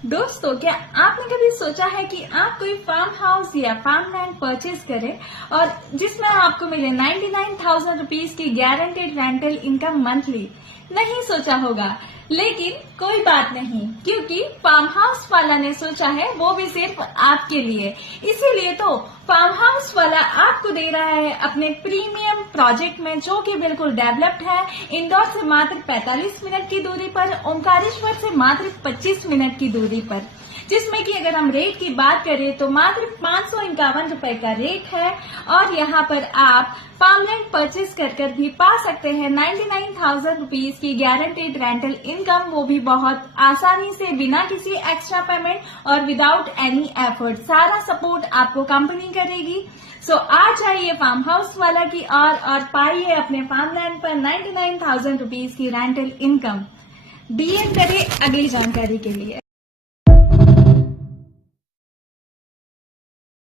दोस्तों, क्या आपने कभी सोचा है कि आप कोई फार्म हाउस या फार्म लैंड परचेज करें और जिसमें आपको मिले 99,000 रुपीज की गारंटेड रेंटल इनकम मंथली? नहीं सोचा होगा, लेकिन कोई बात नहीं, क्योंकि फार्म हाउस वाला ने सोचा है, वो भी सिर्फ आपके लिए। इसीलिए तो फार्म हाउस वाला आपको दे रहा है अपने प्रीमियम प्रोजेक्ट में, जो कि बिल्कुल डेवलप्ड है। इंदौर से मात्र 45 मिनट की दूरी पर, ओंकारेश्वर से मात्र 25 मिनट की दूरी पर, जिसमें कि अगर हम रेट की बात करें तो मात्र 551 रुपए का रेट है। और यहाँ पर आप फार्मलैंड परचेज कर भी पा सकते हैं 99,000 रुपीज की गारंटेड रेंटल इनकम, वो भी बहुत आसानी से, बिना किसी एक्स्ट्रा पेमेंट और विदाउट एनी एफर्ट। सारा सपोर्ट आपको कंपनी करेगी। सो आ जाइए फार्म हाउस वाला की और पाइए अपने फार्मलैंड पर 99,000 रुपीज की रेंटल इनकम। डीएम करें अगली जानकारी के लिए।